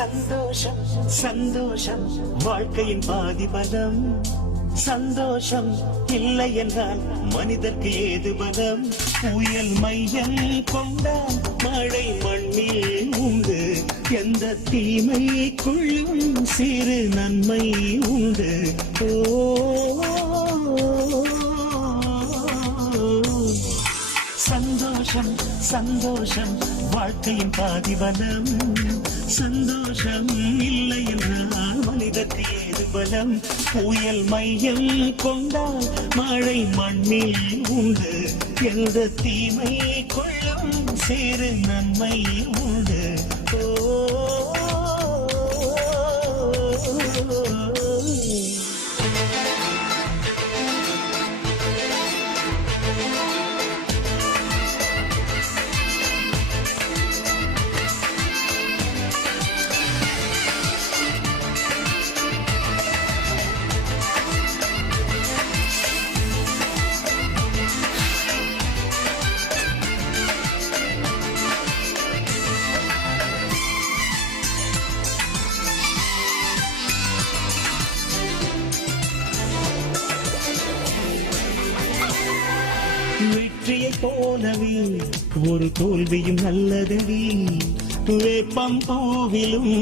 சந்தோஷம் சந்தோஷம் வாழ்க்கையின் பாதி பலம். சந்தோஷம் இல்லை என்றால் மனிதர்க்கு ஏது பலம். புயல் மையம் கொண்டால் மழை மண்ணில் உண்டு. எந்த தீமைக்குள்ளும் சிறு நன்மை உண்டு. ஓ சந்தோஷம் சந்தோஷம் வாழ்க்கையின் பாதி பலம். சந்தோஷம் இல்லை என்றால் மனிதர்க்கு ஏது பலம். புயல் மையம் கொண்டால் மழை மண்ணில் உண்டு. எந்த தீமை கொள்ளும் சிறு நன்மை உண்டு. ஓ வெற்றியை போலவே ஒரு தோல்வியும் நல்லதடி. வேப்பம் பூவிலும்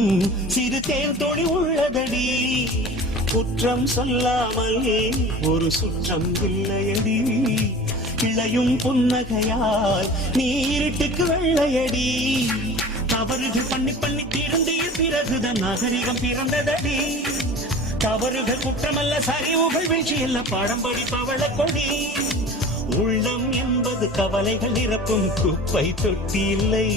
சிறு தேன் தொடி உள்ளதடி. குற்றம் சொல்லாமல் ஒரு சுற்றம் இல்லையடி. இளையும் புன்னகையால் நீ இருட்டுக்கு வெள்ளையடி. தவறுகள் பண்ணி பண்ணி திருந்திய பிறகுதான் நாகரிகம் பிறந்ததடி. தவறுகள் குற்றமல்ல, சரிவுகள் வீழ்ச்சி அல்ல, பாடம் படிப்பவள கொடி. உள்ளம் என்பது கவலைகள் நிரப்பும் குப்பை தொட்டி இல்லை.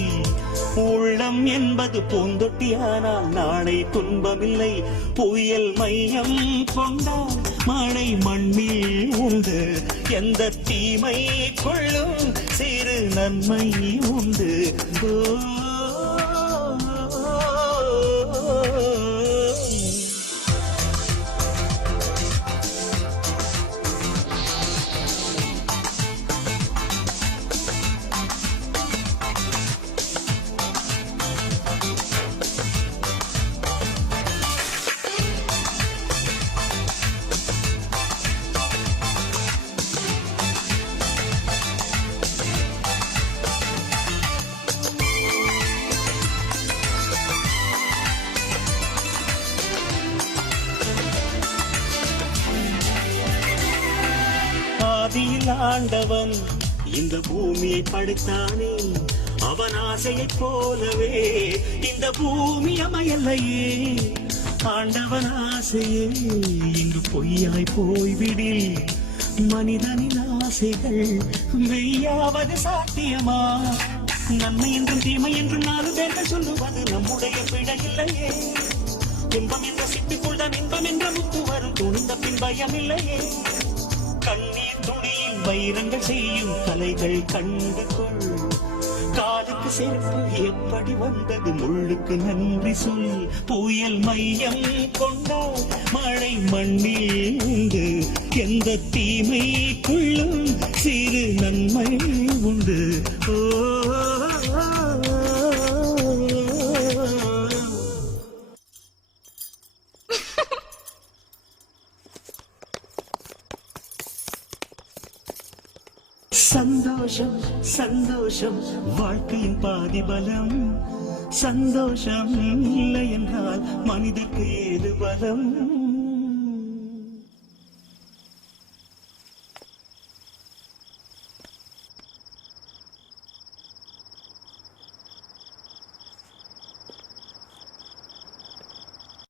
உள்ளம் என்பது பூந்தொட்டியானால் நாளை துன்பமில்லை. புயல் மையம் கொண்டால் மழை மண்ணில் உண்டு. எந்த தீமை கொள்ளும் சிறு நன்மை உண்டு. ஆண்டவன் இந்த பூமியை படைத்தானே, அவன் ஆசையைப் போலவே இந்த பூமி அமையலையே. ஆண்டவன் ஆசையே இங்கு பொய்யாய் போய்விடில், மனிதனின் ஆசைகள் மெய்யாவது சாத்தியமா? நன்மை என்றும் தீமை என்றும் 4 பேர்கள் சொல்லுவது நம்முடைய பிழை இல்லையே. இன்பம் என்ற சிட்டுக்குள் தான் இன்பம் என்ற முத்து வரும், துணிந்த பின் பயம் இல்லையே. கண்ணீர் துணியில் வைரங்கள் செய்யும் கலைகள் கண்டு கொள். காலுக்கு செருப்பு எப்படி வந்தது, முள்ளுக்கு நன்றி சொல். புயல் மையம் கொண்டால் மழை மண்ணில் உண்டு. எந்த தீமைக்குள்ளும் சிறு நன்மை உண்டு. ஓ சந்தோஷம் சந்தோஷம் வாழ்க்கையின் பாதி பலம். சந்தோஷம் இல்லை என்றால் மனிதர்க்கு ஏது பலம்?